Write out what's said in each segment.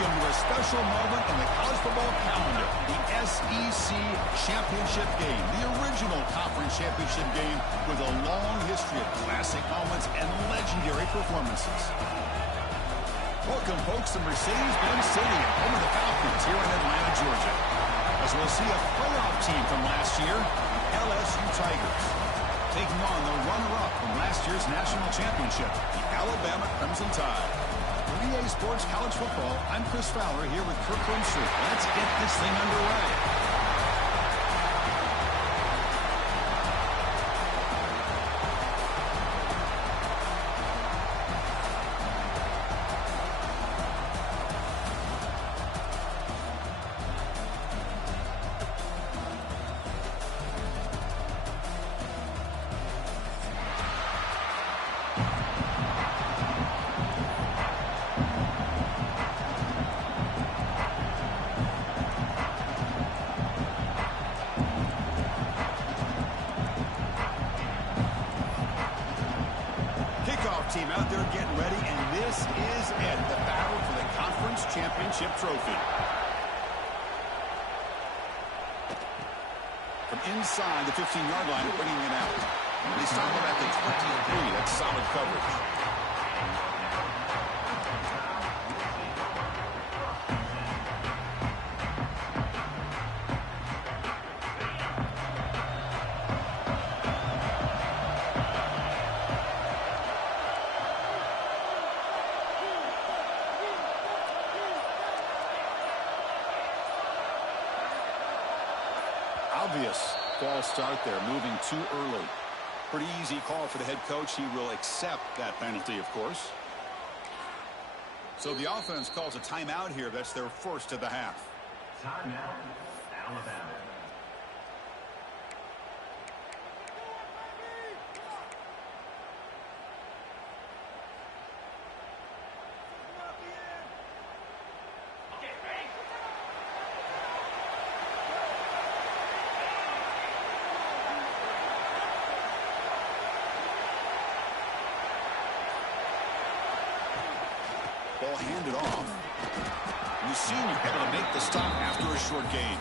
into a special moment in the college football calendar, the SEC Championship game, the original conference championship game with a long history of classic moments and legendary performances. Welcome, folks, to Mercedes-Benz Stadium, home of the Falcons here in Atlanta, Georgia, as we'll see a playoff team from last year, LSU Tigers, taking on the runner-up from last year's national championship, the Alabama Crimson Tide. For EA Sports College Football, I'm Chris Fowler here with Kirk Rumster. Let's get this thing underway. Team out there getting ready, and this is it, the battle for the conference championship trophy. From inside the 15-yard line, bringing it out. They stop him at the 23. That's solid coverage. Obvious false start there, moving too early. Pretty easy call for the head coach. He will accept that penalty, of course. So the offense calls a timeout here. That's their first of the half. Timeout, Alabama. Ball handed off. You assume you're able to make the stop after a short gain.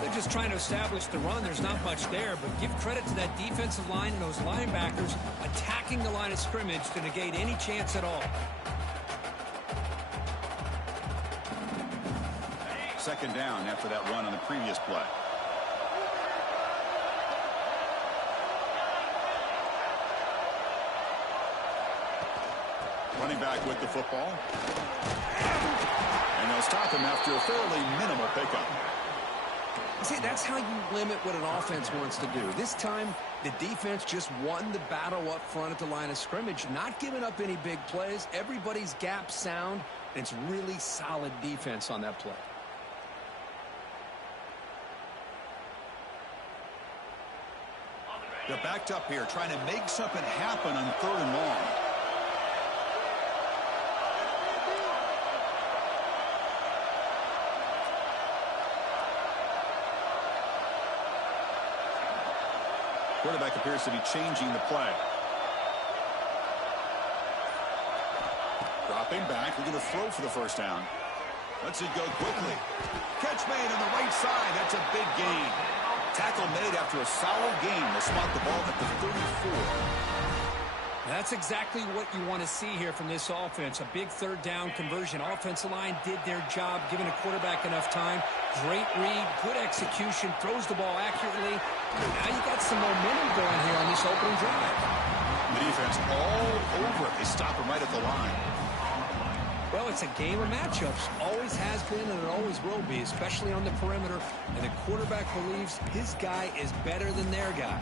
They're just trying to establish the run. There's not much there, but give credit to that defensive line and those linebackers attacking the line of scrimmage to negate any chance at all. Second down after that run on the previous play. Running back with the football. And they'll stop him after a fairly minimal pickup. See, that's how you limit what an offense wants to do. This time, the defense just won the battle up front at the line of scrimmage, not giving up any big plays. Everybody's gap sound, and it's really solid defense on that play. They're backed up here, trying to make something happen on 3rd and long. Quarterback appears to be changing the play. Dropping back. We're going to throw for the first down. Lets it go quickly. Catch made on the right side. That's a big gain. Tackle made after a solid gain. They spot the ball at the 34. That's exactly what you want to see here from this offense. A big 3rd down conversion. Offensive line did their job, giving a quarterback enough time. Great read, good execution, throws the ball accurately. Now you got some momentum going here on this opening drive. The defense all over it. They stop him right at the line. Well, it's a game of matchups. Always has been and it always will be, especially on the perimeter. And the quarterback believes his guy is better than their guy.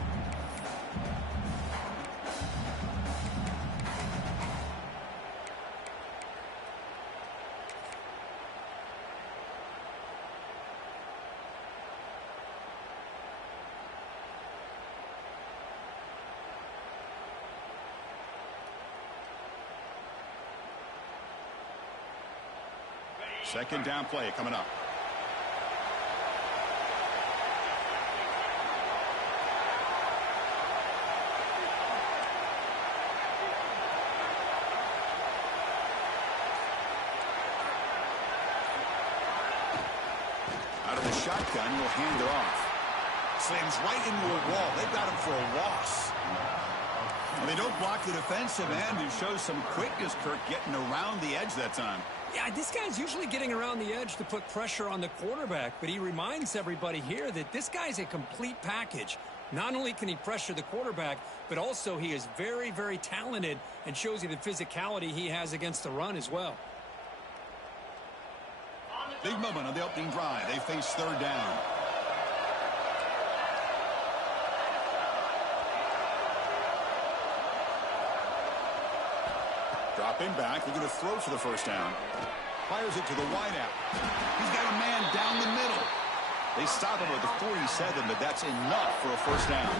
Second down play coming up. shotgun. He'll hand it off. Slams right into a wall. They've got him for a loss. Well, they don't block the defensive end, who shows some quickness, Kirk, getting around the edge that time. Yeah, this guy's usually getting around the edge to put pressure on the quarterback, but he reminds everybody here that this guy's a complete package. Not only can he pressure the quarterback, but also he is very, very talented and shows you the physicality he has against the run as well. Big moment on the opening drive. They face third down. Dropping back. They're going to throw for the first down. Fires it to the wideout. He's got a man down the middle. They stop him at the 47, but that's enough for a first down.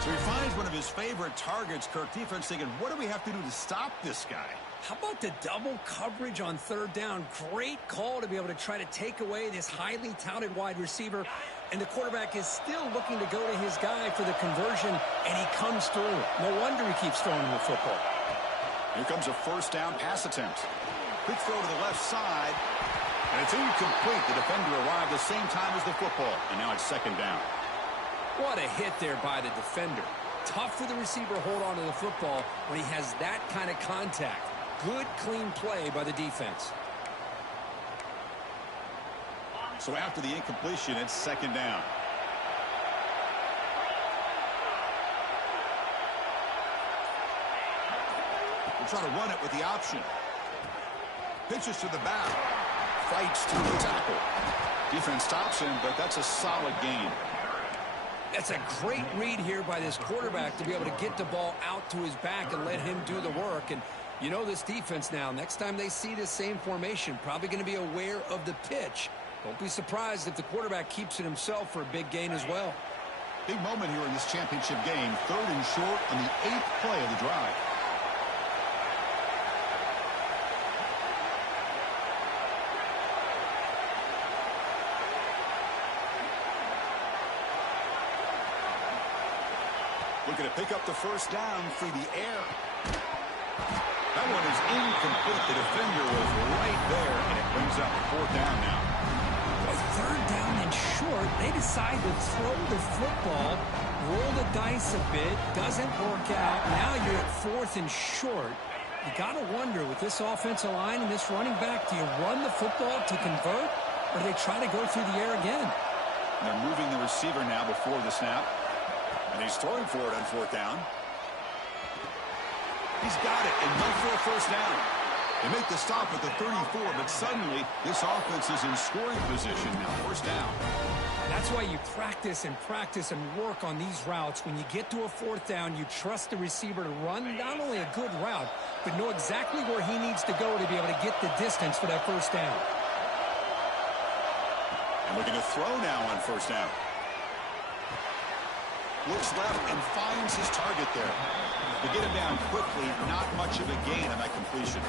So he finds one of his favorite targets. Kirk, defense thinking, what do we have to do to stop this guy? How about the double coverage on third down? Great call to be able to try to take away this highly touted wide receiver. And the quarterback is still looking to go to his guy for the conversion, and he comes through. No wonder he keeps throwing him the football. Here comes a first down pass attempt. Quick throw to the left side. And it's incomplete. The defender arrived the same time as the football. And now it's second down. What a hit there by the defender. Tough for the receiver to hold on to the football when he has that kind of contact. Good, clean play by the defense. So after the incompletion, it's second down. We'll try to run it with the option. Pitches to the back. Fights through the tackle. Defense stops him, but that's a solid gain. That's a great read here by this quarterback to be able to get the ball out to his back and let him do the work. And you know this defense now, next time they see this same formation, probably going to be aware of the pitch. Don't be surprised if the quarterback keeps it himself for a big gain as well. Big moment here in this championship game. Third and short on the 8th play of the drive. Looking to pick up the first down through the air. That one is incomplete. The defender was right there, and it brings up fourth down now. A third down and short, they decide to throw the football, roll the dice a bit, doesn't work out. Now you're at fourth and short. You got to wonder, with this offensive line and this running back, do you run the football to convert, or do they try to go through the air again? And they're moving the receiver now before the snap. And he's throwing for it on fourth down. He's got it, and no for a first down. They make the stop at the 34, but suddenly this offense is in scoring position now. First down. That's why you practice and work on these routes. When you get to a fourth down, you trust the receiver to run not only a good route, but know exactly where he needs to go to be able to get the distance for that first down. And looking to throw now on first down. Looks left and finds his target there. To get him down quickly, not much of a gain on that completion.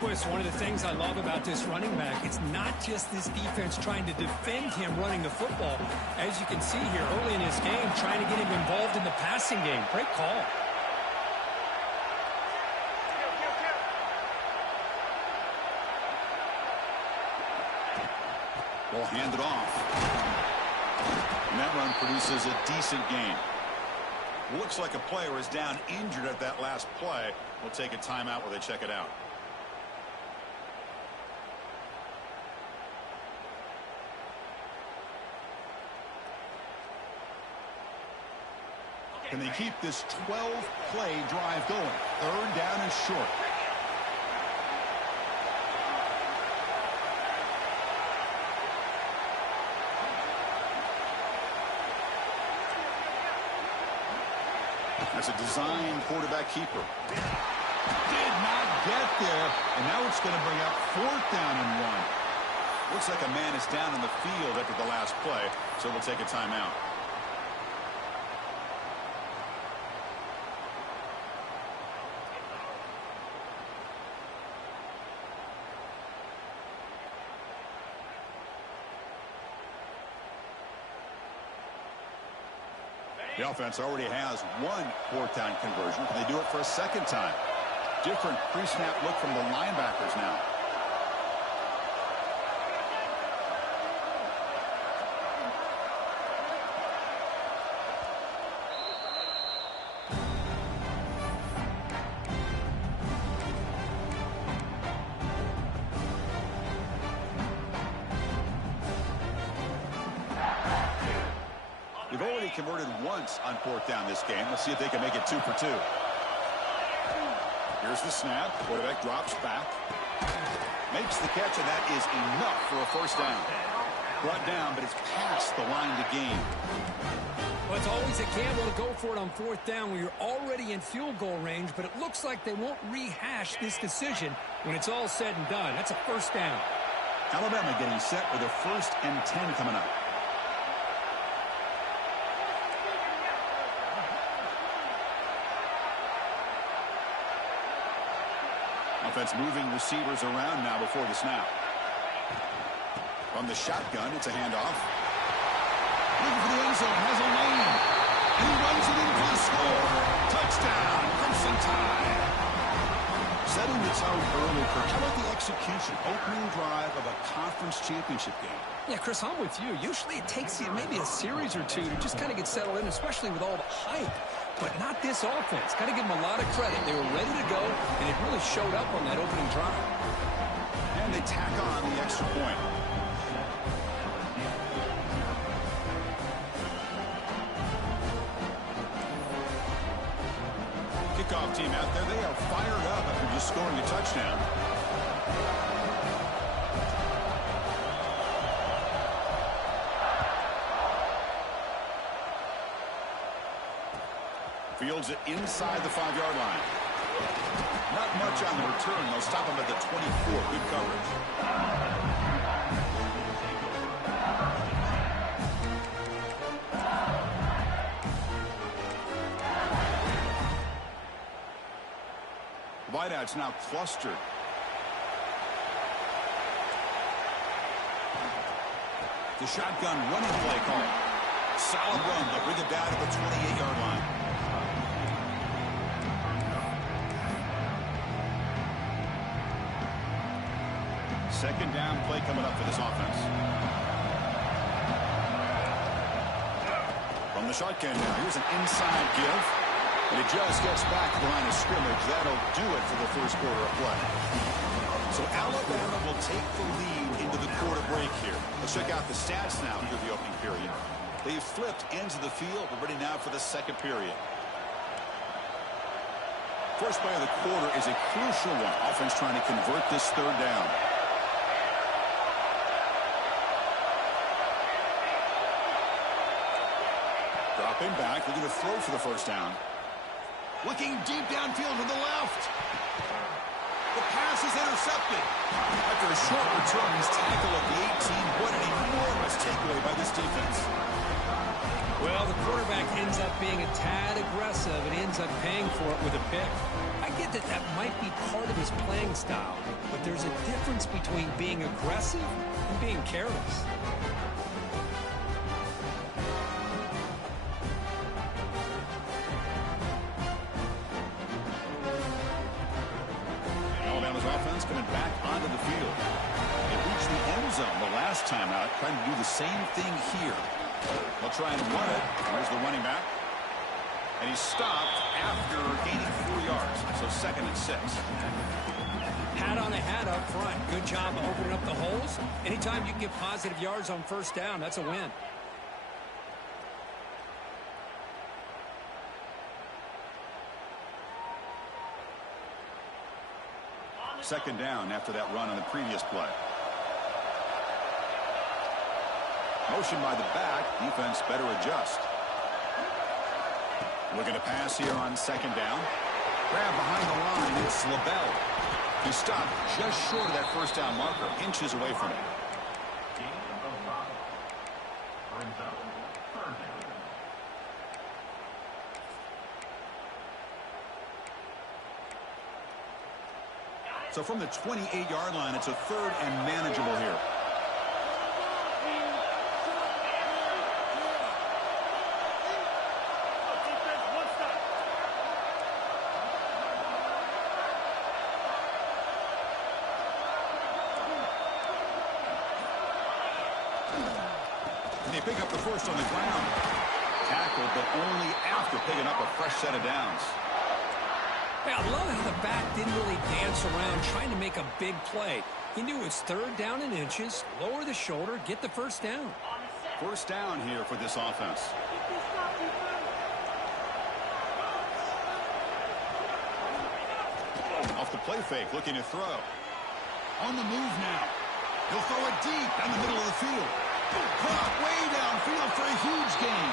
Boy, it's one of the things I love about this running back. It's not just this defense trying to defend him running the football. As you can see here early in his game, trying to get him involved in the passing game. Great call. Ball handed off. And that run produces a decent gain. Looks like a player is down injured at that last play. We'll take a timeout while they check it out. Can they keep this 12-play drive going? Third down and short. That's a design quarterback keeper. Did not get there, and now it's going to bring up fourth down and 1. Looks like a man is down in the field after the last play, so we'll take a timeout. The offense already has one fourth down conversion. Can they do it for a second time? Different pre-snap look from the linebackers now. already converted once on 4th down this game. Let's see if they can make it 2 for 2. Here's the snap. Quarterback drops back. Makes the catch, and that is enough for a 1st down. Brought down, but it's past the line to gain. Well, it's always a gamble to go for it on 4th down when you're already in field goal range, but it looks like they won't rehash this decision when it's all said and done. That's a 1st down. Alabama getting set with a 1st and 10 coming up. Offense moving receivers around now before the snap. From the shotgun, it's a handoff. Looking for the end zone, has a lane. And he runs it in for the score. Touchdown, Crimson Tide. Setting the tone early, Kirk. How about the execution? Opening drive of a conference championship game. Yeah, Chris, I'm with you. Usually it takes you maybe a series or two to just kind of get settled in, especially with all the hype. But not this offense. Got to give them a lot of credit. They were ready to go, and it really showed up on that opening drive. And they tack on the extra point. Kickoff team out there. They are fired up after just scoring a touchdown. Fields it inside the 5-yard line. Not much on the return. They'll stop him at the 24. Good coverage. Wideouts now clustered. The shotgun running play call. Solid run. They'll bring it down to the 28-yard line. Second down play coming up for this offense. From the shotgun now, here's an inside give. And it just gets back to the line of scrimmage. That'll do it for the first quarter of play. So Alabama will take the lead into the quarter break here. Let's check out the stats now through the opening period. They've flipped ends of the field. We're ready now for the second period. First play of the quarter is a crucial one. Offense trying to convert this 3rd down. Dropping back, looking to throw for the 1st down. Looking deep downfield to the left. The pass is intercepted. After a short return, he's tackled at the 18. What an enormous takeaway by this defense. Well, the quarterback ends up being a tad aggressive and ends up paying for it with a pick. I get that that might be part of his playing style, but there's a difference between being aggressive and being careless. Alabama's offense coming back onto the field. They reached the end zone the last time out, trying to do the same thing here. They'll try and run it. There's the running back. And he's stopped after gaining 4 yards. So 2nd and 6. Hat on a hat up front. Good job of opening up the holes. Anytime you can get positive yards on 1st down, that's a win. Second down after that run on the previous play. Motion by the back. Defense better adjust. Looking to pass here on 2nd down. Grab behind the line. It's LaBelle. He stopped just short of that 1st down marker. Inches away from it. So from the 28-yard line, it's a 3rd and manageable here. And they pick up the 1st on the ground. Tackled, but only after picking up a fresh set of downs. I love how the back didn't really dance around trying to make a big play. He knew it was 3rd down and inches, lower the shoulder, get the 1st down. First down here for this offense. Off the play fake, looking to throw. On the move now. He'll throw it deep down the middle of the field. Caught way downfield for a huge gain.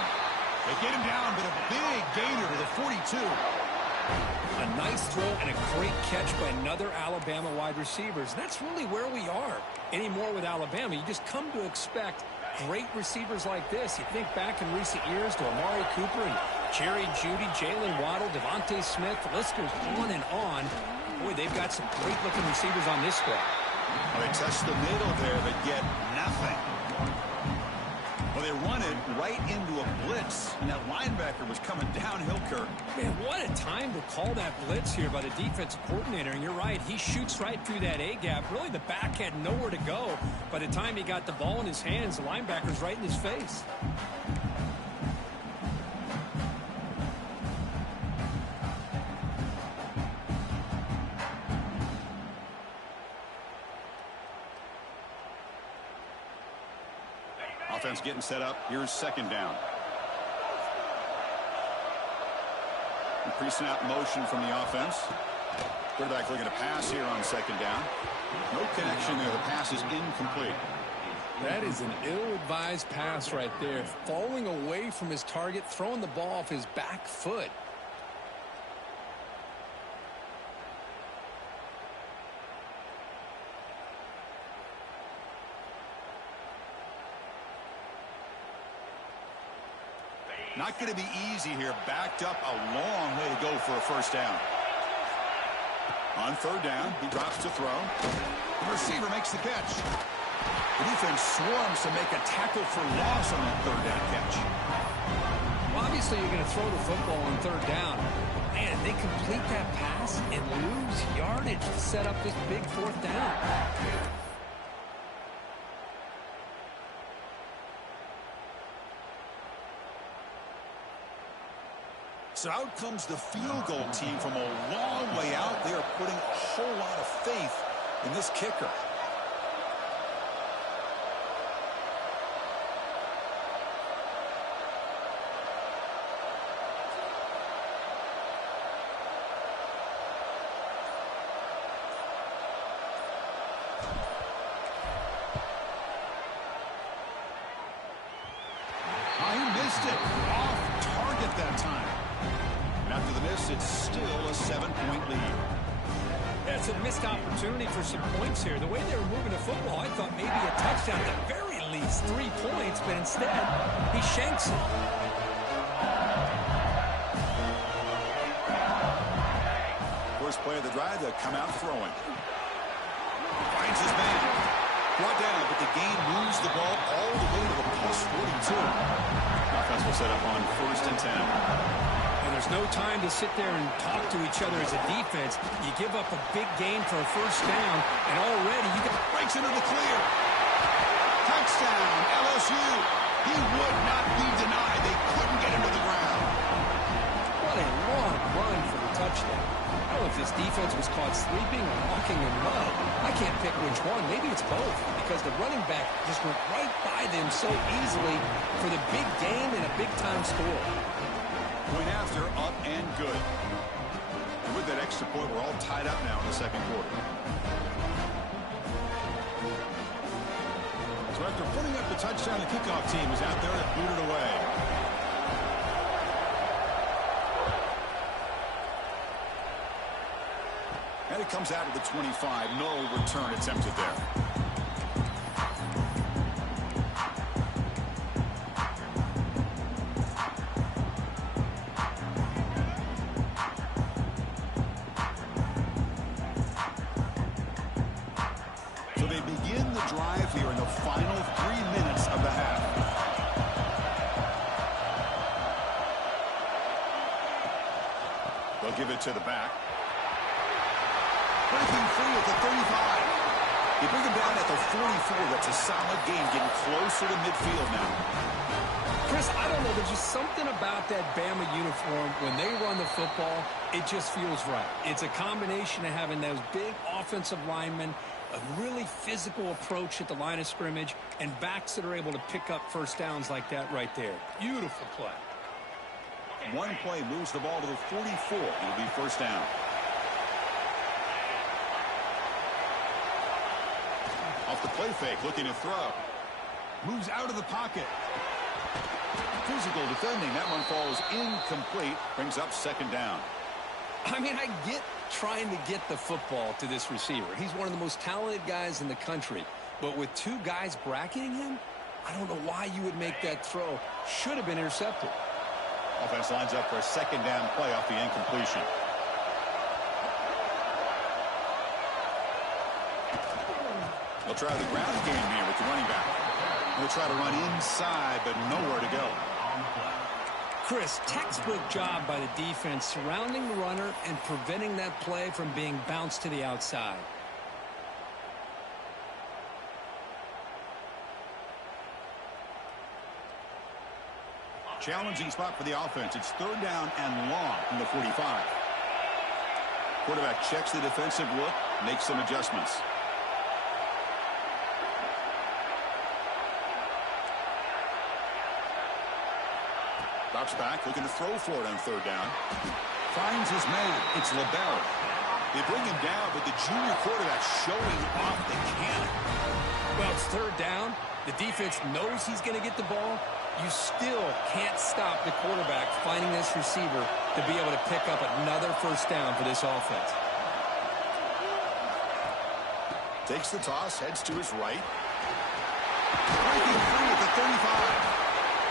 They get him down, but a big gainer to the 42. A nice throw and a great catch by another Alabama wide receivers. And that's really where we are anymore with Alabama. You just come to expect great receivers like this. You think back in recent years to Amari Cooper and Jerry Jeudy, Jalen Waddle, Devontae Smith. The list goes on and on. Boy, they've got some great-looking receivers on this squad. Well, they touch the middle there, but get nothing. Well, they run it right into a blitz, and that linebacker was coming downhill, Kirk. Man, what a time to call that blitz here by the defensive coordinator. And you're right, he shoots right through that A-gap. Really, the back had nowhere to go. By the time he got the ball in his hands, the linebacker's right in his face. Offense getting set up. Here's second down. Pre-snap motion from the offense. Quarterback looking to pass here on second down. No connection there. The pass is incomplete. That is an ill-advised pass right there. Falling away from his target, throwing the ball off his back foot. Not going to be easy here. Backed up a long way to go for a first down. On third down, he drops to throw. The receiver makes the catch. The defense swarms to make a tackle for loss on that third down catch. Well, obviously, you're going to throw the football on third down. Man, they complete that pass and lose yardage to set up this big fourth down. So out comes the field goal team from a long way out. They are putting a whole lot of faith in this kicker. He missed it. Off target that time. After the miss, it's still a 7-point lead. That's a missed opportunity for some points here. The way they were moving the football, I thought maybe a touchdown, at the very least 3 points, but instead, he shanks it. First play of the drive, they'll come out throwing. Finds his man. Brought down, but the game moves the ball all the way to the plus 42. Offense will set up on 1st and 10. And there's no time to sit there and talk to each other as a defense. You give up a big gain for a first down, and already you got breaks into the clear. Touchdown, LSU. He would not be denied. They couldn't get him to the ground. What a long run for the touchdown. I don't know if this defense was caught sleeping or walking in mud. I can't pick which one. Maybe it's both, because the running back just went right by them so easily for the big gain and a big-time score. Point after, up and good. And with that extra point, we're all tied up now in the second quarter. So after putting up the touchdown, the kickoff team is out there to boot it away. And it comes out of the 25. No return attempted there. Give it to the back. Breaking free at the 35. You bring him down at the 44. That's a solid game, getting closer to midfield now. Chris, I don't know. There's just something about that Bama uniform. When they run the football, it just feels right. It's a combination of having those big offensive linemen A really physical approach at the line of scrimmage and backs that are able to pick up first downs like that right there. Beautiful play. One play moves the ball to the 44. It'll be first down. Off the play fake, looking to throw. Moves out of the pocket. Physical defending. That one falls incomplete. Brings up second down. I mean, I get trying to get the football to this receiver. He's one of the most talented guys in the country. But with two guys bracketing him, I don't know why you would make that throw. Should have been intercepted. Offense lines up for a second down play off the incompletion. They'll try the ground game here with the running back. They'll try to run inside, but nowhere to go. Chris, textbook job by the defense surrounding the runner and preventing that play from being bounced to the outside. Challenging spot for the offense. It's third down and long from the 45. Quarterback checks the defensive look, makes some adjustments. Drops back, looking to throw for it on third down. Finds his man. It's LaBelle. They bring him down, but the junior quarterback showing off the cannon. Well, it's third down. The defense knows he's going to get the ball. You still can't stop the quarterback finding this receiver to be able to pick up another first down for this offense. Takes the toss, heads to his right. Breaking free at the 35.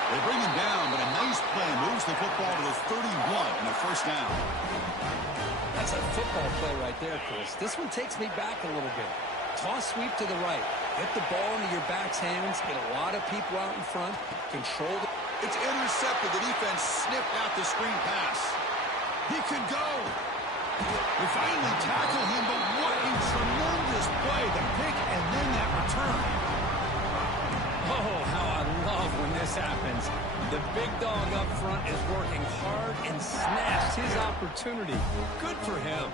They bring him down, but a nice play moves the football to the 31 and a first down. That's a football play right there, Chris. This one takes me back a little bit. Toss sweep to the right. Get the ball into your back's hands. Get a lot of people out in front. Control it. It's intercepted. The defense sniffed out the screen pass. He could go. They finally tackle him, but what a tremendous play. The pick and then that return. Oh, how I love when this happens. The big dog up front is working hard and snatched his opportunity. Good for him.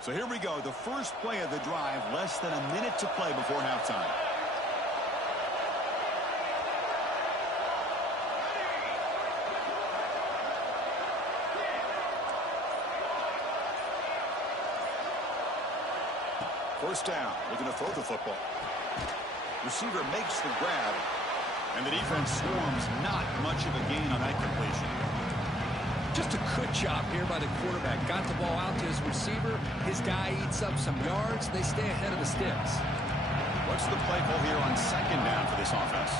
So here we go, the first play of the drive, less than a minute to play before halftime. First down, looking to throw the football. Receiver makes the grab, and the defense swarms. Not much of a gain on that completion. Just a good job here by the quarterback. Got the ball out to his receiver. His guy eats up some yards. They stay ahead of the sticks. What's the play call here on second down for this offense?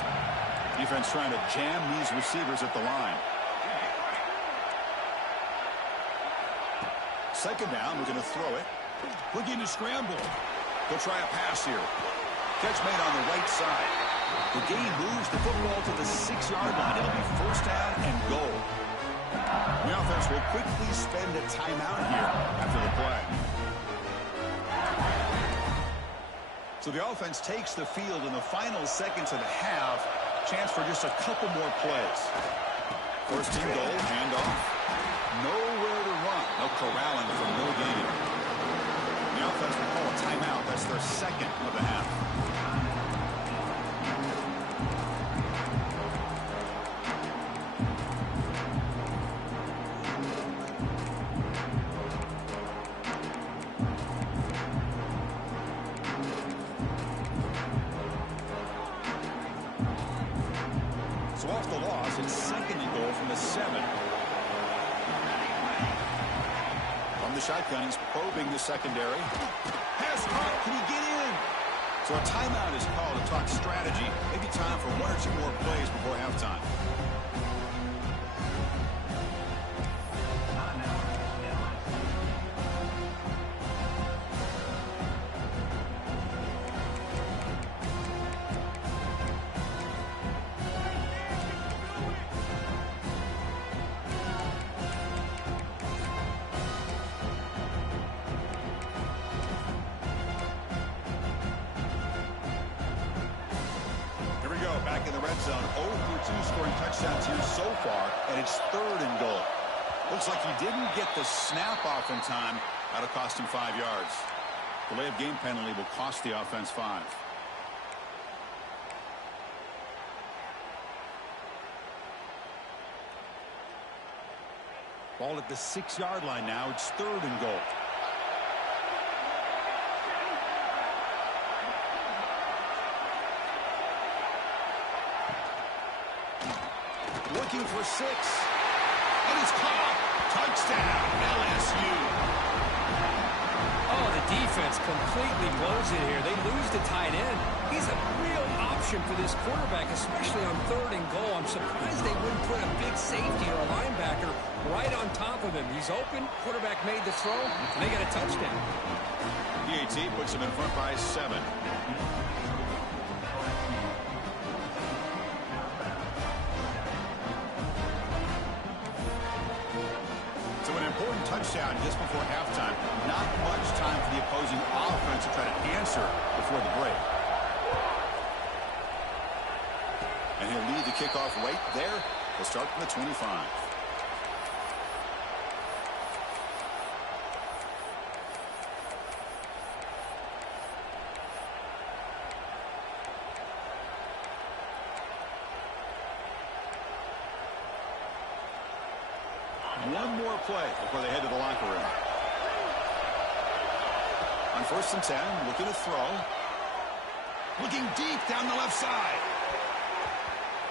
Defense trying to jam these receivers at the line. Second down, we're going to throw it. Looking to scramble. They'll try a pass here. Catch made on the right side. The gain moves the football to the 6-yard line. It'll be first down and goal. The offense will quickly spend a timeout here after the play. So the offense takes the field in the final seconds of the half. Chance for just a couple more plays. First team goal, handoff. Nowhere to run. No corralling from no gain. The offense will call a timeout. That's their second of the half. So off the loss, it's second and goal from the 7. From the shotgun, he's probing the secondary. Pass caught. Can he get in? So a timeout is called to talk strategy. Maybe time for one or two more plays before halftime. Back in the red zone. 0 for 2 scoring touchdowns here so far, and it's 3rd and goal. Looks like he didn't get the snap off in time. That'll cost him 5 yards. Delay of game penalty will cost the offense 5. Ball at the 6-yard line now. It's 3rd and goal. Looking for 6. And it's caught. Touchdown, LSU. Oh, the defense completely blows it here. They lose the tight end. He's a real option for this quarterback, especially on 3rd and goal. I'm surprised they wouldn't put a big safety or a linebacker right on top of him. He's open. Quarterback made the throw, and they got a touchdown. PAT puts him in front by 7. Important touchdown just before halftime. Not much time for the opposing offense to try to answer before the break. And he'll lead the kickoff right there. He'll start from the 25. One more play before they head to the locker room. On 1st and 10, looking to throw. Looking deep down the left side.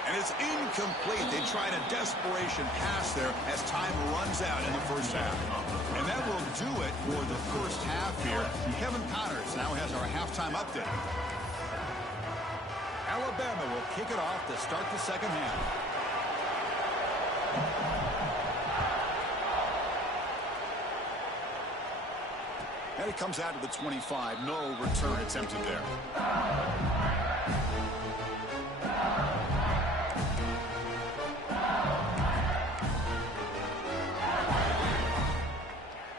And it's incomplete. They tried a desperation pass there as time runs out in the first half. And that will do it for the first half here. Kevin Connors now has our halftime update. Alabama will kick it off to start the second half. And it comes out to the 25. No return attempted there.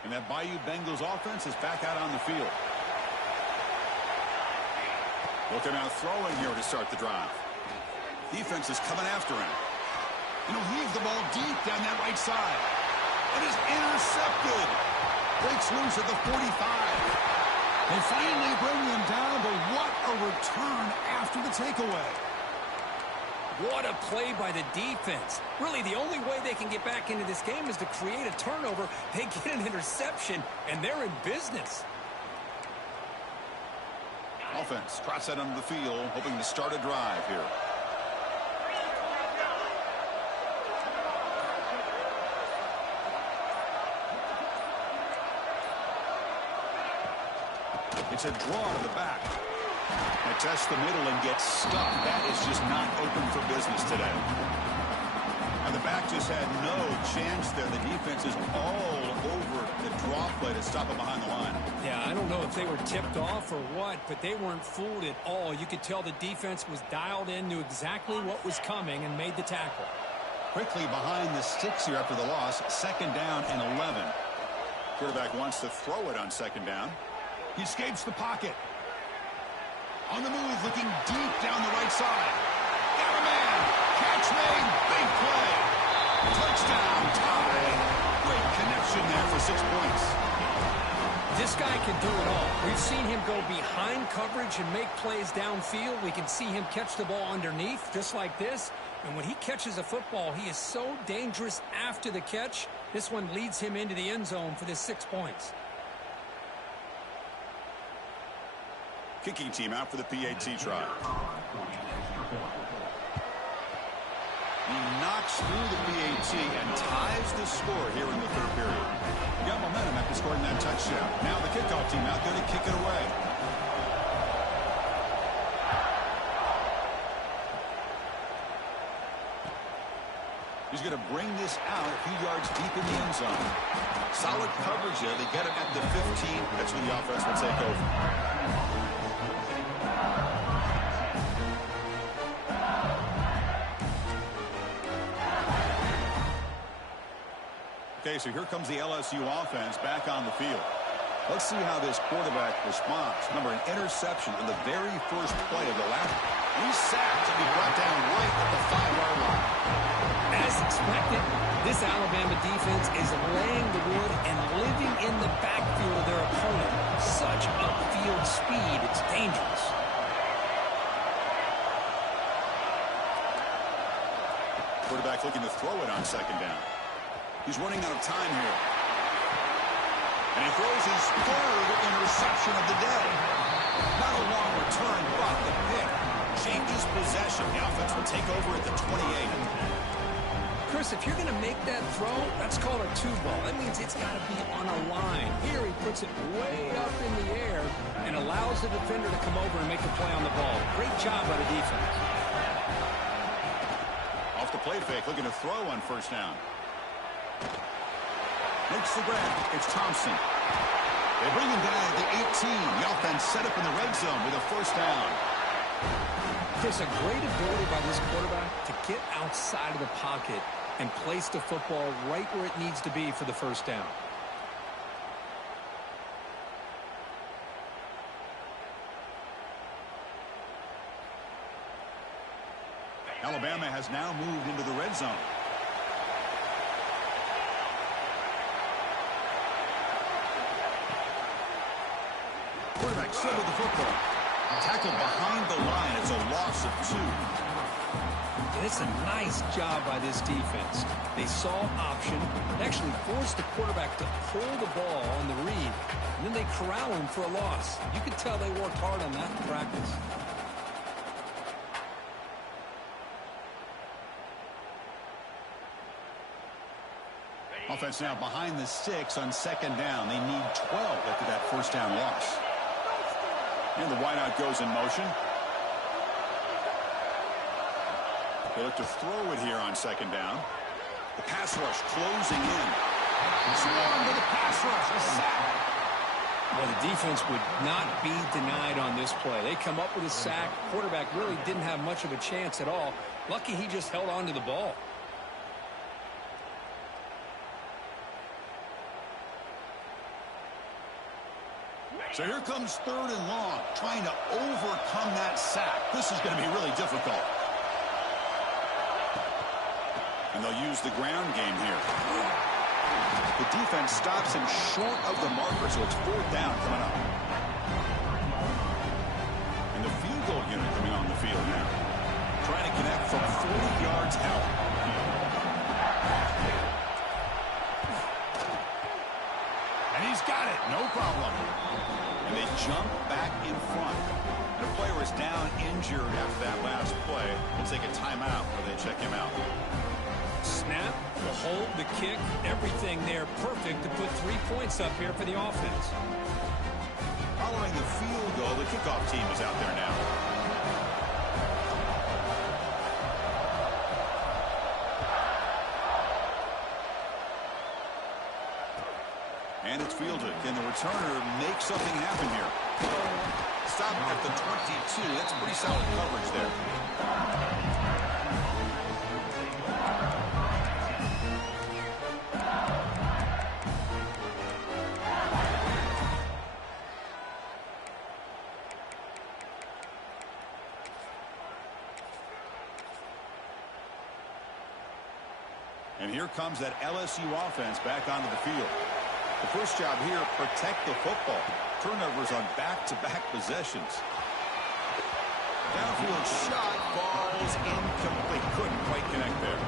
And that Bayou Bengals offense is back out on the field. Looking out throwing here to start the drive. Defense is coming after him. And he'll leave the ball deep down that right side. It is intercepted. Breaks loose at the 45. They finally bring him down, but what a return after the takeaway. What a play by the defense. Really, the only way they can get back into this game is to create a turnover. They get an interception, and they're in business. Offense trots that onto the field, hoping to start a drive here. It's a draw to the back. They test the middle and get stuffed. That is just not open for business today. And the back just had no chance there. The defense is all over the draw play to stop it behind the line. Yeah, I don't know if they were tipped off or what, but they weren't fooled at all. You could tell the defense was dialed in, knew exactly what was coming, and made the tackle. Quickly behind the sticks here after the loss. 2nd down and 11. Quarterback wants to throw it on 2nd down. He escapes the pocket. On the move, looking deep down the right side. Got a man. Catch made. Big play. Touchdown. Tie. Great connection there for 6 points. This guy can do it all. We've seen him go behind coverage and make plays downfield. We can see him catch the ball underneath, just like this. And when he catches a football, he is so dangerous after the catch. This one leads him into the end zone for this 6 points. Kicking team out for the PAT try. He knocks through the PAT and ties the score here in the 3rd period. He got momentum after scoring that touchdown. Now the kickoff team out there to kick it away. He's going to bring this out a few yards deep in the end zone. Solid coverage there. They get him at the 15. That's when the offense will take over. Okay, so here comes the LSU offense back on the field. Let's see how this quarterback responds. Remember, an interception on the very first play of the last. He's sacked and he brought down right at the 5-yard line. As expected, this Alabama defense is laying the wood and living in the backfield of their opponent. Such upfield speed, it's dangerous. Quarterback looking to throw it on second down. He's running out of time here. And he throws his third interception of the day. Not a long return, but the pick changes possession. The offense will take over at the 28. Chris, if you're going to make that throw, that's called a two-ball. That means it's got to be on a line. Here he puts it way up in the air and allows the defender to come over and make a play on the ball. Great job by the defense. Off the play fake, looking to throw on first down. Makes the grab. It's Thompson. They bring him down at the 18. The offense set up in the red zone with a first down. Chris, a great ability by this quarterback to get outside of the pocket and place the football right where it needs to be for the first down. Alabama has now moved into the red zone. Quarterback still with the football. Tackled behind the line. It's a loss of 2. And it's a nice job by this defense. They saw option, actually forced the quarterback to pull the ball on the read, and then they corral him for a loss. You could tell they worked hard on that in practice. Offense now behind the 6 on second down. They need 12 after that first down loss. And the wideout goes in motion. They look to throw it here on second down. The pass rush closing in. Swarm to the pass rush. A sack. Well, the defense would not be denied on this play. They come up with a sack. Quarterback really didn't have much of a chance at all. Lucky he just held on to the ball. So here comes third and long, trying to overcome that sack. This is going to be really difficult. And they'll use the ground game here. The defense stops him short of the marker, so it's fourth down coming up. And the field goal unit coming on the field now. Trying to connect from 40 yards out. And he's got it, no problem. And they jump back in front. And a player is down injured after that last play. We'll take a timeout where they check him out. Snap, the hold, the kick, everything there perfect to put 3 points up here for the offense. Following the field goal, the kickoff team is out there now. And it's fielded. Can the returner make something happen here? Stop at the 22. That's pretty solid coverage there. And here comes that LSU offense back onto the field. The first job here, protect the football. Turnovers on back-to-back possessions. Downfield shot falls incomplete. Couldn't quite connect there.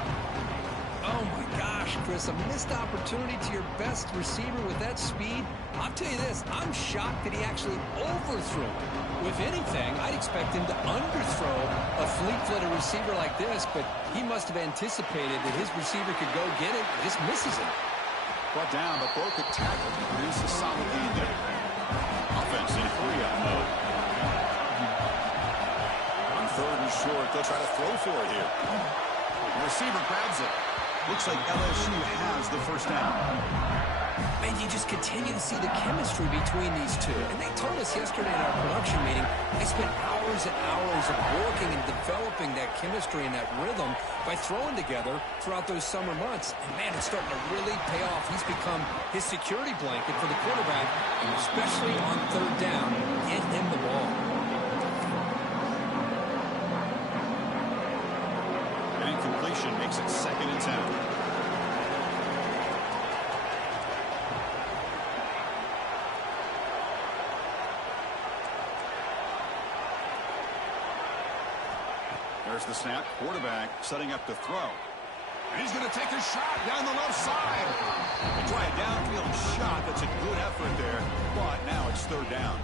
Oh, my gosh, Chris, a missed opportunity to your best receiver with that speed. I'll tell you this, I'm shocked that he actually overthrew it. If anything, I'd expect him to underthrow a fleet-footed receiver like this, but he must have anticipated that his receiver could go get it, just misses it. Brought down, but broke a tackle to produce a solid gain there. Offense in 3-up mode. On third and short, they'll try to throw for it here. The receiver grabs it. Looks like LSU has the first down. And you just continue to see the chemistry between these two. And they told us yesterday in our production meeting, they spent hours and hours of working and developing that chemistry and that rhythm by throwing together throughout those summer months. And, man, it's starting to really pay off. He's become his security blanket for the quarterback, especially on third down. Get him the ball. An incompletion makes it 2nd and 10. There's the snap. Quarterback setting up to throw. And he's going to take a shot down the left side. They try a downfield shot. That's a good effort there. But now it's 3rd down.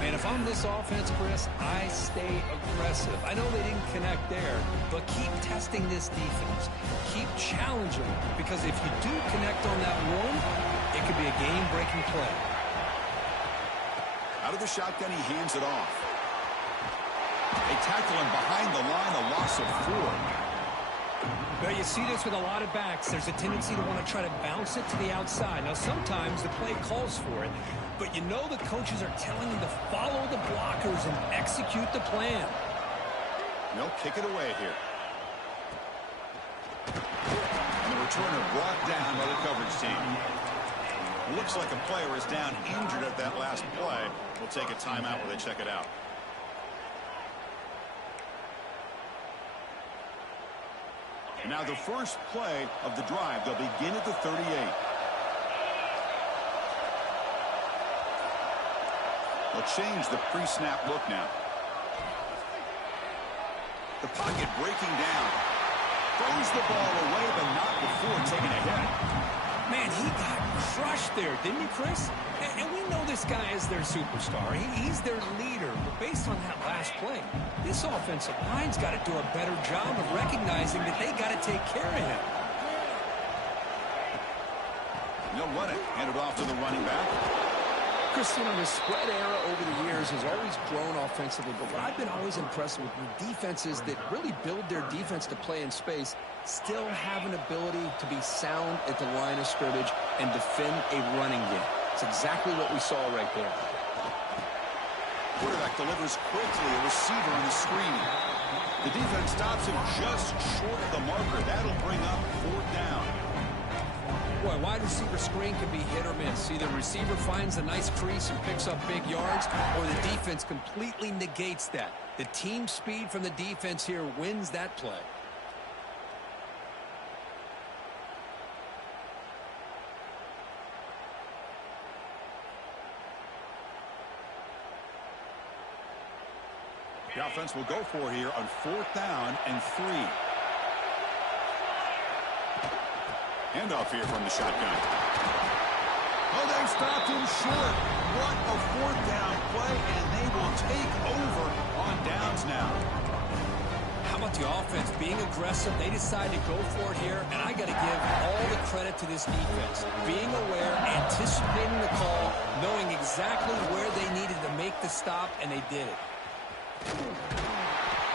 Man, if I'm this offense, Chris, I stay aggressive. I know they didn't connect there, but keep testing this defense. Keep challenging, because if you do connect on that one, it could be a game-breaking play. Out of the shotgun, he hands it off. They tackle him behind the line, a loss of 4. Well, you see this with a lot of backs. There's a tendency to want to try to bounce it to the outside. Now, sometimes the play calls for it, but you know the coaches are telling them to follow the blockers and execute the plan. They'll kick it away here. And the returner brought down by the coverage team. Looks like a player is down injured at that last play. We'll take a timeout while they check it out. And now the first play of the drive. They'll begin at the 38. They'll change the pre-snap look now. The pocket breaking down. Throws the ball away, but not before taking a hit. Man, he got crushed there, didn't he, Chris? And we know this guy is their superstar. He's their leader. But based on that last play, this offensive line's got to do a better job of recognizing that they got to take care of him. They'll run it. Hand it off to the running back. Chris, you know, the spread era over the years has always grown offensively, but what I've been always impressed with defenses that really build their defense to play in space still have an ability to be sound at the line of scrimmage and defend a running game. It's exactly what we saw right there. Quarterback delivers quickly, a receiver on the screen. The defense stops him just short of the marker. That'll bring up 4th down. Boy, wide receiver screen can be hit or miss. Either receiver finds a nice crease and picks up big yards, or the defense completely negates that. The team speed from the defense here wins that play. The offense will go for here on 4th down and 3. Handoff here from the shotgun. Oh, they stopped him short. What a 4th down play, and they will take over on downs now. How about the offense being aggressive? They decide to go for it here, and I got to give all the credit to this defense. Being aware, anticipating the call, knowing exactly where they needed to make the stop, and they did it.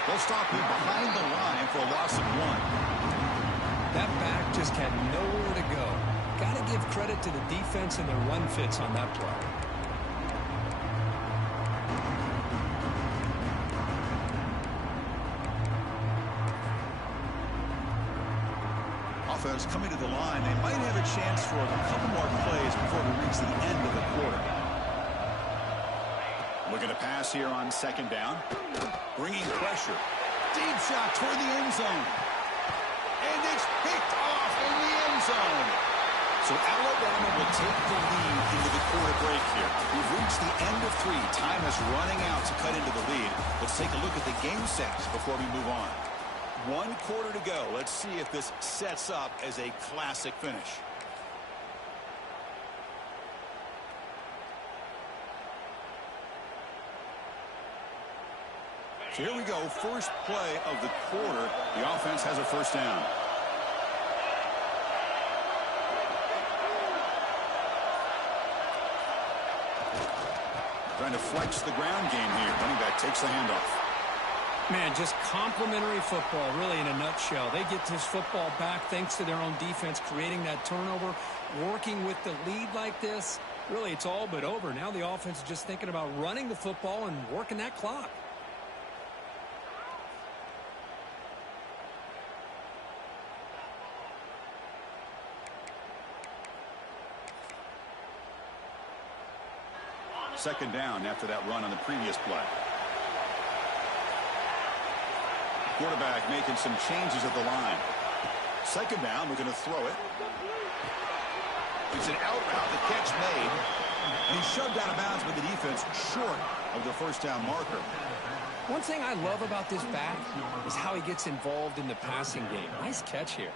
They'll stop him behind the line for a loss of 1. That back just had nowhere to go. Got to give credit to the defense and their run fits on that play. Offense coming to the line. They might have a chance for a couple more plays before we reach the end of the quarter. Looking to pass here on 2nd down. Bringing pressure. Deep shot toward the end zone. And it's picked off in the end zone. So Alabama will take the lead into the quarter break here. We've reached the end of 3. Time is running out to cut into the lead. Let's take a look at the game sets before we move on. 1 quarter to go. Let's see if this sets up as a classic finish. So here we go. First play of the quarter. The offense has a 1st down. Trying to flex the ground game here. Running back takes the handoff. Man, just complimentary football, really, in a nutshell. They get this football back thanks to their own defense, creating that turnover, working with the lead like this. Really, it's all but over. Now the offense is just thinking about running the football and working that clock. Second down after that run on the previous play. Quarterback making some changes at the line. Second down, we're going to throw it. It's an out route, the catch made. And he's shoved out of bounds with the defense short of the first down marker. One thing I love about this back is how he gets involved in the passing game. Nice catch here.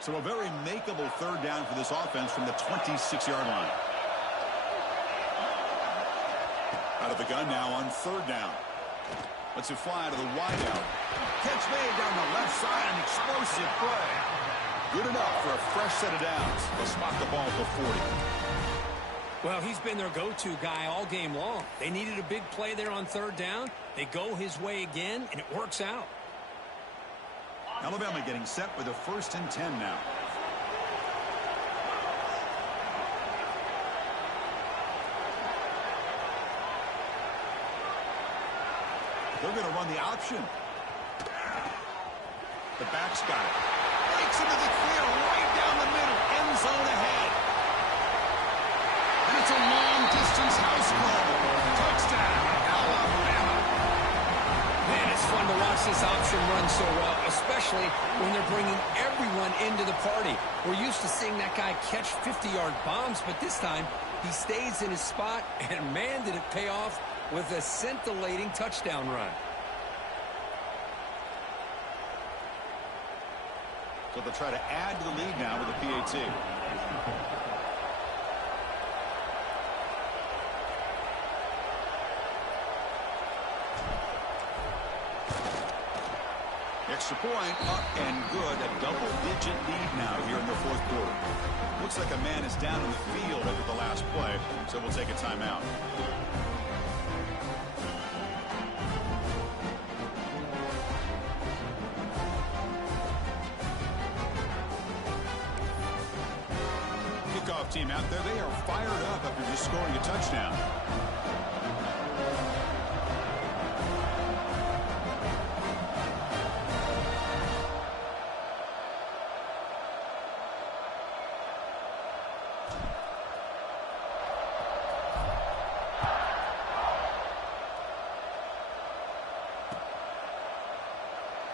So a very makeable third down for this offense from the 26-yard line. Out of the gun now on third down. Lets it fly to the wideout. Catch made down the left side, an explosive play. Good enough for a fresh set of downs. They'll spot the ball at the 40. Well, he's been their go-to guy all game long. They needed a big play there on third down. They go his way again, and it works out. Alabama getting set with a 1st and 10 now. They're going to run the option. The back's got it. Breaks into the clear right down the middle. End zone ahead. And it's a long-distance house call. Touchdown, Alabama. Man, it's fun to watch this option run so well, especially when they're bringing everyone into the party. We're used to seeing that guy catch 50-yard bombs, but this time he stays in his spot, and man, did it pay off with a scintillating touchdown run. So they'll try to add to the lead now with a PAT. Extra point, up and good. A double-digit lead now here in the fourth quarter. Looks like a man is down in the field after the last play, so we'll take a timeout. Kickoff team out there, they are fired up after just scoring a touchdown.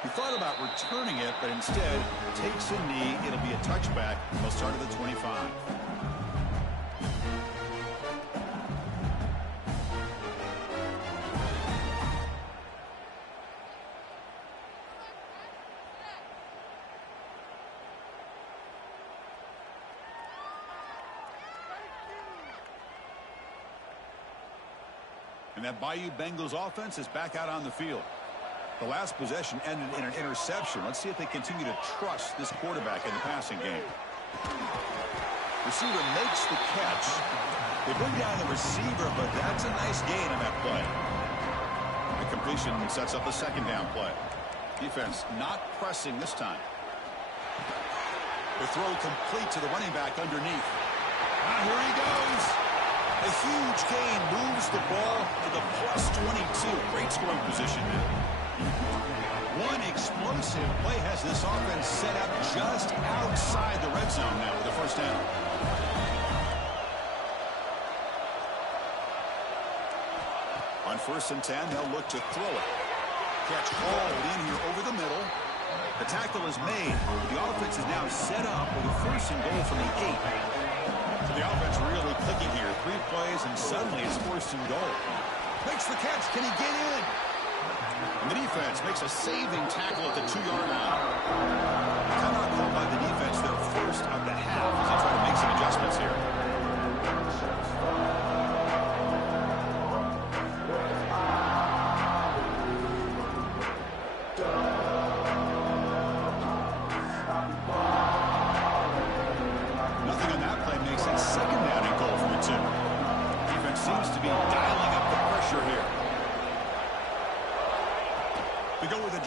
He thought about returning it, but instead takes a knee. It'll be a touchback. They'll start at the 25. And that Bayou Bengals offense is back out on the field. The last possession ended in an interception. Let's see if they continue to trust this quarterback in the passing game. Receiver makes the catch. They bring down the receiver, but that's a nice gain on that play. The completion sets up the second down play. Defense not pressing this time. The throw complete to the running back underneath. Here he goes. A huge gain moves the ball to the +22. Great scoring position now. One explosive play has this offense set up just outside the red zone now with a first down. On 1st and 10, they'll look to throw it. Catch hauled in here over the middle. The tackle is made. The offense is now set up with a 1st and goal from the 8. So the offense really clicking here. 3 plays, and suddenly it's 1st and goal. Makes the catch. Can he get in? And the defense makes a saving tackle at the 2-yard line. Timeout called by the defense, their first of the half, as they try to make some adjustments here.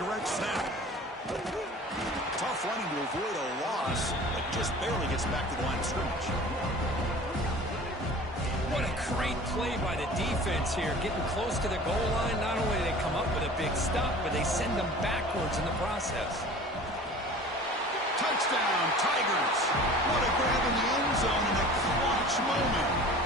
direct snap. Tough running to avoid a loss, but just barely gets back to the line of scrimmage. What a great play by the defense here. Getting close to the goal line, not only do they come up with a big stop, but they send them backwards in the process. Touchdown, Tigers. What a grab in the end zone in a clutch moment.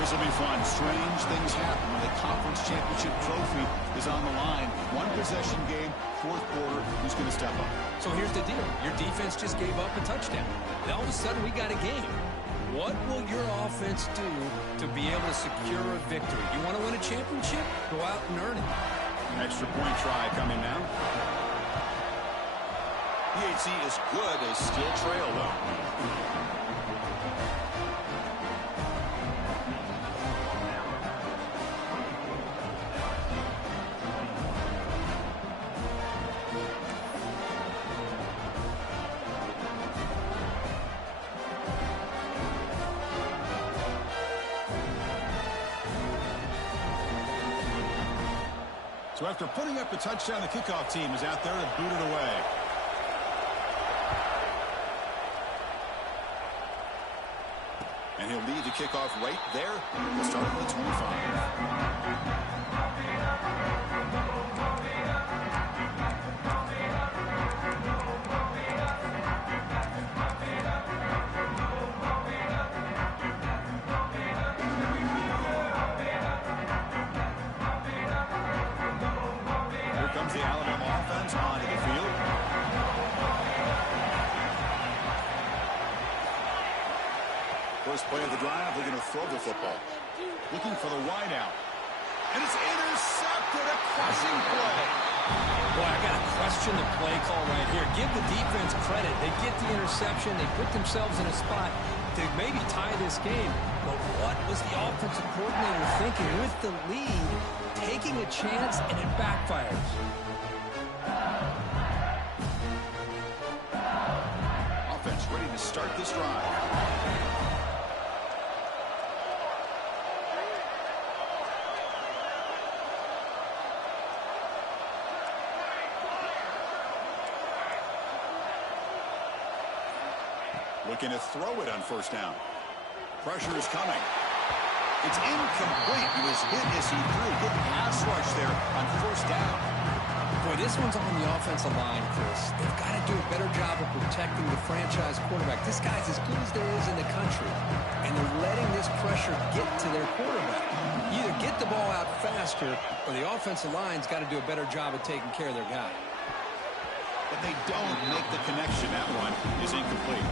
This will be fun. Strange things happen when the conference championship trophy is on the line. One possession game, fourth quarter. Who's going to step up? So here's the deal. Your defense just gave up a touchdown. Now all of a sudden we got a game. What will your offense do to be able to secure a victory? You want to win a championship? Go out and earn it. Extra point try coming now. PHC is good. They still trail, though. So after putting up the touchdown, the kickoff team is out there to boot it away. And he'll lead the kickoff right there. We'll start at the 25. The Alabama offense onto the field. First play of the drive, they're going to throw the football. Looking for the wideout. And it's intercepted, a crushing play. Boy, I got to question the play call right here. Give the defense credit. They get the interception. They put themselves in a spot to maybe tie this game. But what was the offensive coordinator thinking with the lead? Taking a chance, and it backfires. Offense ready to start this drive. Looking to throw it on first down. Pressure is coming. It's incomplete. He was hit as he threw. Good pass rush there on first down. Boy, this one's on the offensive line, Chris. They've got to do a better job of protecting the franchise quarterback. This guy's as good as there is in the country, and they're letting this pressure get to their quarterback. Either get the ball out faster, or the offensive line's got to do a better job of taking care of their guy. But they don't make the connection. That one is incomplete.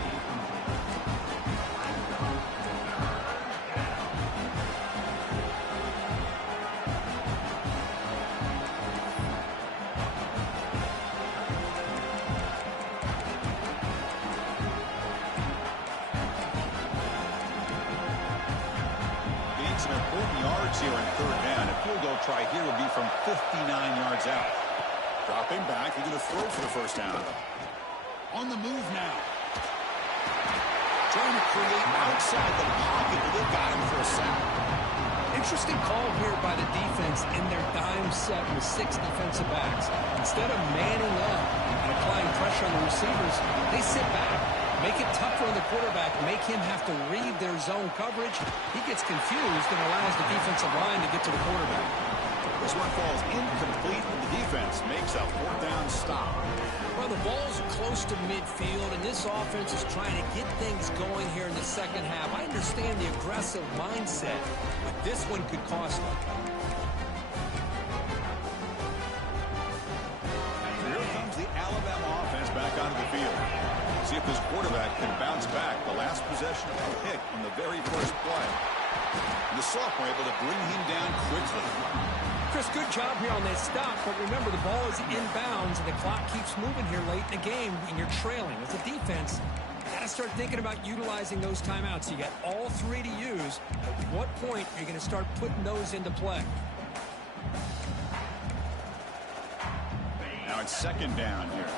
Some important yards here in third down. A field goal try here would be from 59 yards out. Dropping back, he's going to throw for the first down. On the move now. Trying to create outside the pocket, but they've got him for a sack. Interesting call here by the defense in their dime set with 6 defensive backs. Instead of manning up and applying pressure on the receivers, they sit back. Make it tougher on the quarterback, make him have to read their zone coverage. He gets confused and allows the defensive line to get to the quarterback. This one falls incomplete, and the defense makes a fourth down stop. Well, the ball's close to midfield, and this offense is trying to get things going here in the second half. I understand the aggressive mindset, but this one could cost them. Here comes the Alabama offense back onto the field. See if this quarterback can bounce back. The last possession of a hit on the very first play. And the sophomore able to bring him down quickly. Chris, good job here on that stop, but remember the ball is inbounds and the clock keeps moving here late in the game and you're trailing. As a defense, you got to start thinking about utilizing those timeouts. You got all 3 to use. At what point are you going to start putting those into play? Now it's second down here.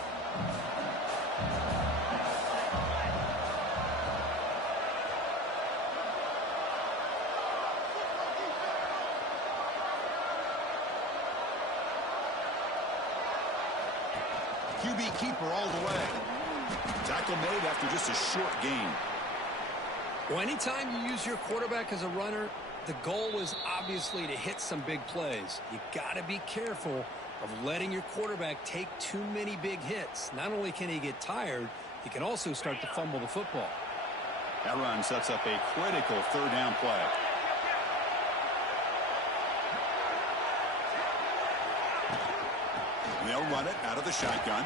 QB keeper all the way. Tackle made after just a short gain. Well, anytime you use your quarterback as a runner, the goal is obviously to hit some big plays. You got to be careful of letting your quarterback take too many big hits. Not only can he get tired, he can also start to fumble the football. That run sets up a critical third down play. They'll run it out of the shotgun.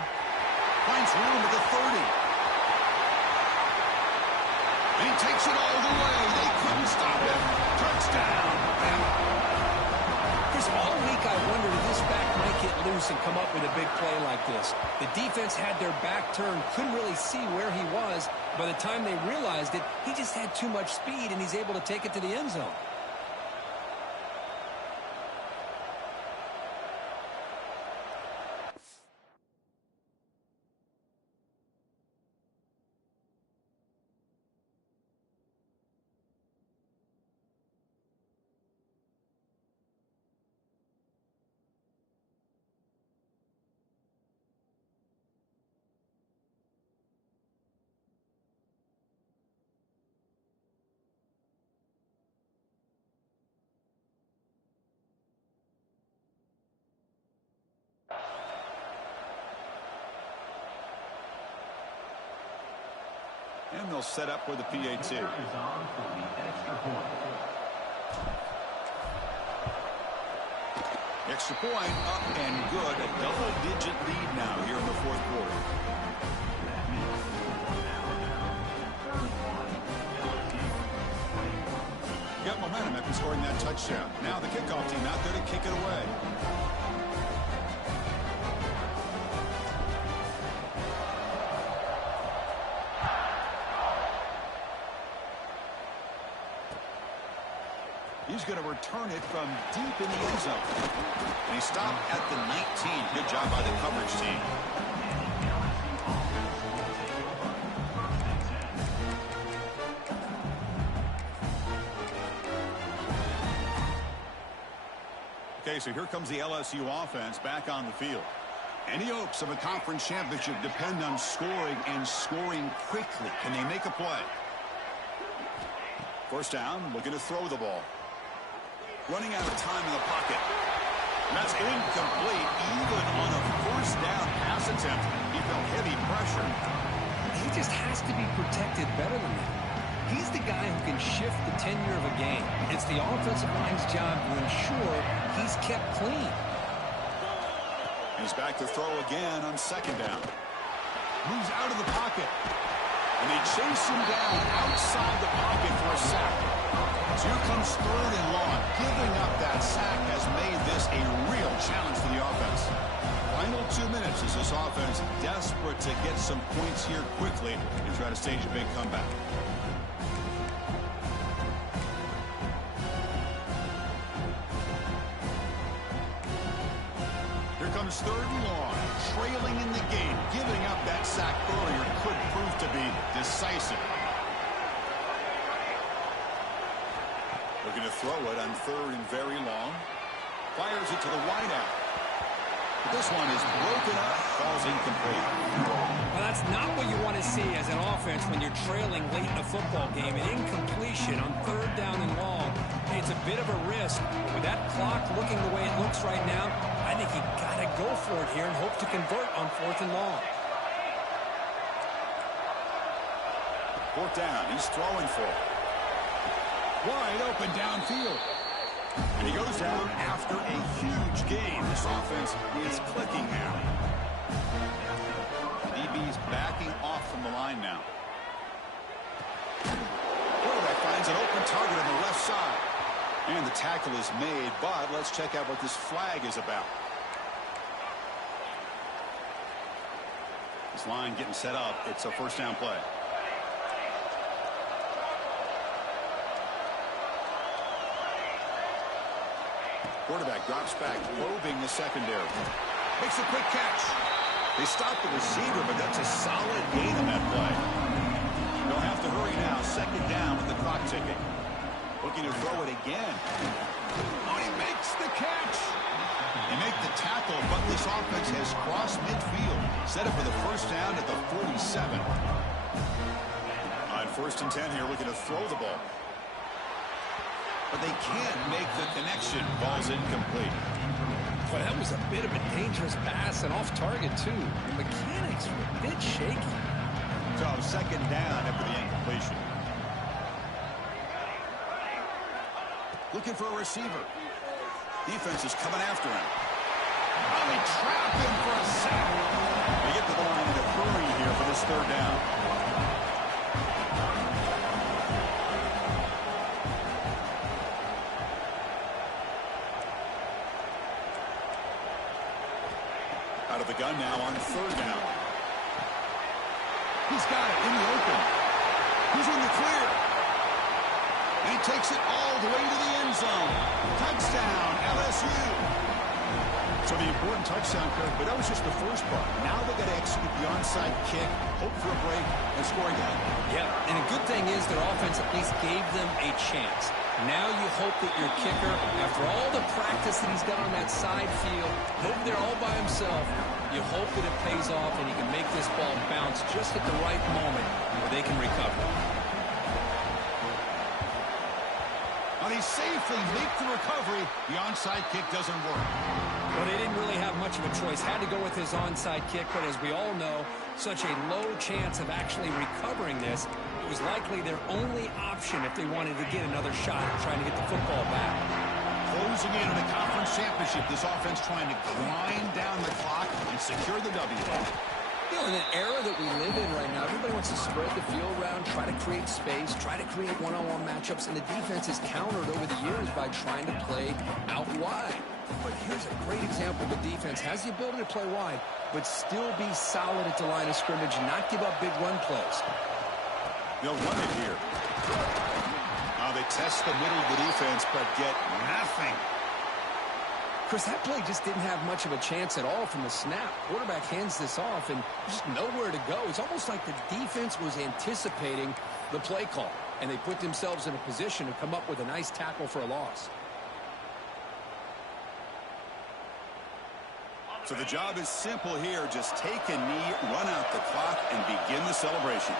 Finds room at the 30. And he takes it all the way. They couldn't stop him. Touchdown. Chris, all week I wondered if this back might get loose and come up with a big play like this. The defense had their back turned, couldn't really see where he was. By the time they realized it, he just had too much speed, and he's able to take it to the end zone. And they'll set up with the PAT. Extra point up and good. A double-digit lead now here in the fourth quarter. Got momentum after scoring that touchdown. Now the kickoff team out there to kick it away. He's going to return it from deep in the end zone. And he stopped at the 19. Good job by the coverage team. Okay, so here comes the LSU offense back on the field. Any hopes of a conference championship depend on scoring and scoring quickly. Can they make a play? First down, looking to throw the ball. Running out of time in the pocket. And that's incomplete, even on a first down pass attempt. He felt heavy pressure. He just has to be protected better than that. He's the guy who can shift the tenure of a game. It's the offensive line's job to ensure he's kept clean. He's back to throw again on second down. Moves out of the pocket. And they chase him down outside the pocket for a sack. So here comes third and long. Giving up that sack has made this a real challenge for the offense. Final 2 minutes as this offense desperate to get some points here quickly and try to stage a big comeback. Here comes third and long. Trailing in the game. Giving up that sack earlier could prove to be decisive. Looking to throw it on third and very long. Fires it to the wideout. But this one is broken up. Falls incomplete. Well, that's not what you want to see as an offense when you're trailing late in a football game. An incompletion on third down and long. Hey, it's a bit of a risk. But with that clock looking the way it looks right now, I think you got to go for it here and hope to convert on fourth and long. Fourth down. He's throwing for it. Wide open downfield. And he goes down after a huge gain. This offense is clicking now. DB's backing off from the line now. Quarterback finds an open target on the left side. And the tackle is made, but let's check out what this flag is about. This line getting set up. It's a first down play. Quarterback drops back, probing the secondary. Makes a quick catch. They stop the receiver, but that's a solid gain on that play. They'll have to hurry now. Second down with the clock ticking. Looking to throw it again. Oh, he makes the catch. They make the tackle, but this offense has crossed midfield. Set up for the first down at the 47. On 1st and 10 here, looking to throw the ball. But they can't make the connection. Ball's incomplete. Well, that was a bit of a dangerous pass and off target, too. The mechanics were a bit shaky. So 2nd down after the incompletion. Looking for a receiver. Defense is coming after him. Oh, they trap him for a sack. They get to the line in a hurry here for this 3rd down. Out of the gun now on 3rd down. He's got it in the open. He's in the clear. And he takes it all the way to the end zone. Touchdown, LSU. So the important touchdown, Kirk, but that was just the first part. Now they got to execute the onside kick, hope for a break, and score again. Yeah, and a good thing is their offense at least gave them a chance. Now you hope that your kicker, after all the practice that he's done on that side field, hope they're all by himself. You hope that it pays off and he can make this ball bounce just at the right moment where they can recover. But he safely leaped the recovery. The onside kick doesn't work. Well, they didn't really have much of a choice. Had to go with his onside kick, but as we all know, such a low chance of actually recovering this. It was likely their only option if they wanted to get another shot at trying to get the football back. Closing in on a conference championship, this offense trying to grind down the clock and secure the W. You know, in an era that we live in right now, everybody wants to spread the field around, try to create space, try to create one-on-one matchups, and the defense has countered over the years by trying to play out wide. But here's a great example. The defense has the ability to play wide, but still be solid at the line of scrimmage and not give up big run plays. They'll run it here. They test the middle of the defense, but get nothing. Chris, that play just didn't have much of a chance at all from the snap. Quarterback hands this off and just nowhere to go. It's almost like the defense was anticipating the play call, and they put themselves in a position to come up with a nice tackle for a loss. So the job is simple here. Just take a knee, run out the clock, and begin the celebration.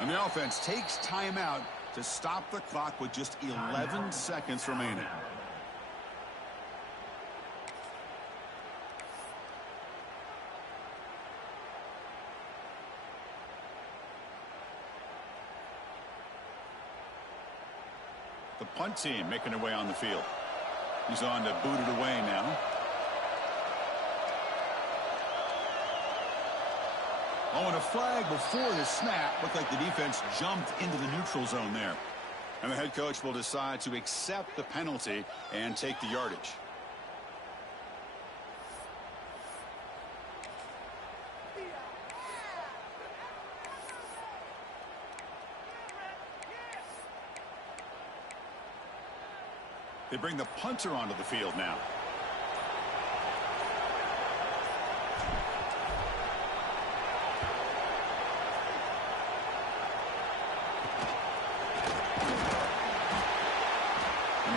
And the offense takes timeout to stop the clock with just 11 seconds remaining. The punt team making their way on the field. He's on to boot it away now. Oh, and a flag before the snap. Looked like the defense jumped into the neutral zone there. And the head coach will decide to accept the penalty and take the yardage. They bring the punter onto the field now.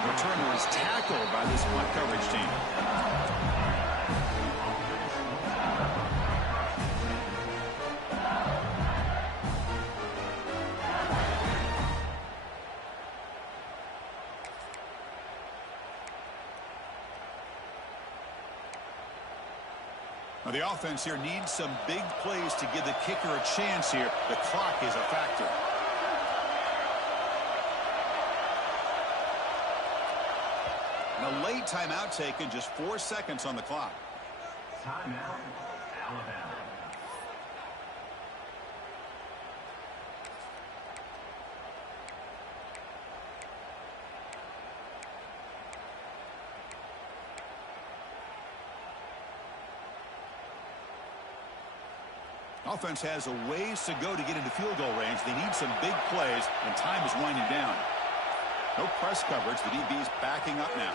Returner is tackled by this punt coverage team. Now, the offense here needs some big plays to give the kicker a chance here. The clock is a factor. And a late timeout taken, just 4 seconds on the clock. Timeout, Alabama. Offense has a ways to go to get into field goal range. They need some big plays, and time is winding down. No press coverage. The DB's backing up now.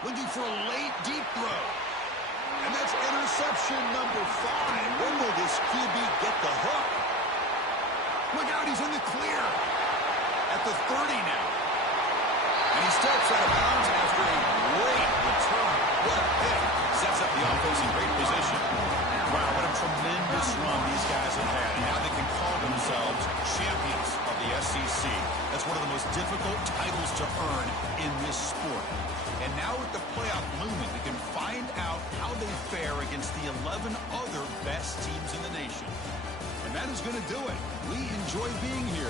Looking for a late, deep throw. And that's interception number 5. When will this QB get the hook? Look out, he's in the clear. At the 30 now. And he steps out of bounds after a great return. What a pick. Sets up the offense in great position. Wow, what a tremendous run these guys have had. And now they can call themselves champions of the SEC. That's one of the most difficult titles to earn in this sport. And now with the playoff looming, we can find out how they fare against the 11 other best teams in the nation. And that is going to do it. We enjoy being here.